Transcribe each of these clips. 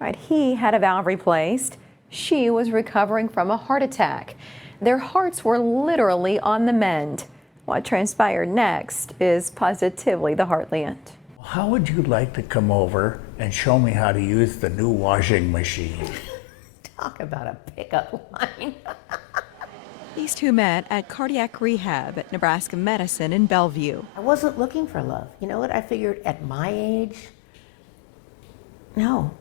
Right, he had a valve replaced. She was recovering from a heart attack. Their hearts were literally on the mend. What transpired next is positively the heartland. How would you like to come over and show me how to use the new washing machine? Talk about a pickup line. These two met at cardiac rehab at Nebraska Medicine in Bellevue. I wasn't looking for love. You know what? I figured at my age, no.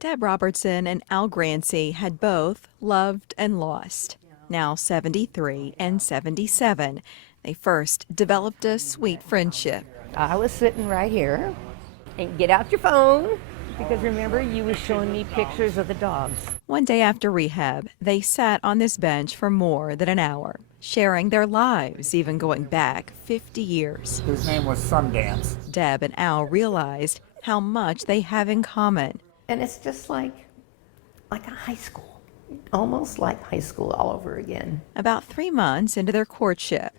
Deb Robertson and Al Grancy had both loved and lost. Now 73 and 77, they first developed a sweet friendship. I was sitting right here, and get out your phone, because remember, you were showing me pictures of the dogs. One day after rehab, they sat on this bench for more than an hour, sharing their lives, even going back 50 years. His name was Sundance. Deb and Al realized how much they have in common. And it's just like a high school, almost like high school all over again. About 3 months into their courtship,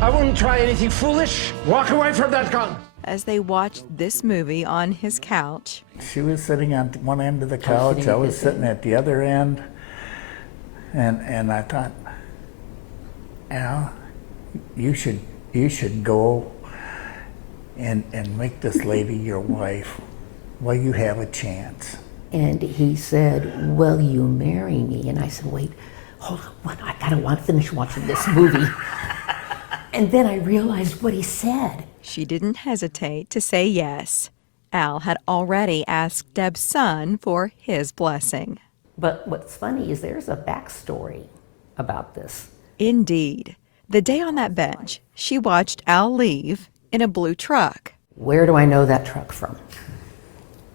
I wouldn't try anything foolish. Walk away from that gun. as they watched this movie on his couch, She was sitting on one end of the couch, I was sitting at the other end, and I thought, Al, you should go and make this lady your wife while you have a chance. And he said, will you marry me? And I said, wait, hold on, I want to finish watching this movie. And then I realized what he said. she didn't hesitate to say yes. Al had already asked Deb's son for his blessing. But what's funny is there's a backstory about this. Indeed, the day on that bench, she watched Al leave in a blue truck. Where do I know that truck from?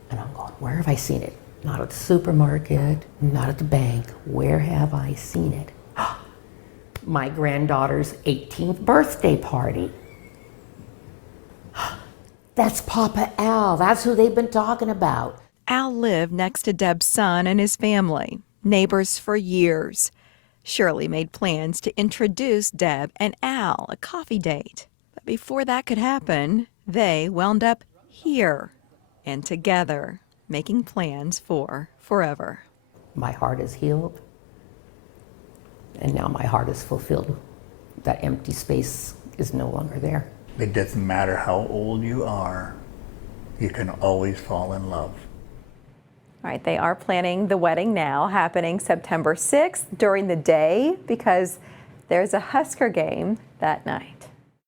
And I'm going, where have I seen it? Not at the supermarket, not at the bank. Where have I seen it? My granddaughter's 18th birthday party. That's Papa Al. That's who they've been talking about. Al lived next to Deb's son and his family, neighbors for years. Shirley made plans to introduce Deb and Al a coffee date. But before that could happen, they wound up here and together, making plans for forever. My heart is healed, and now my heart is fulfilled. That empty space is no longer there. It doesn't matter how old you are, you can always fall in love. All right, they are planning the wedding now, happening September 6th during the day because there's a Husker game that night.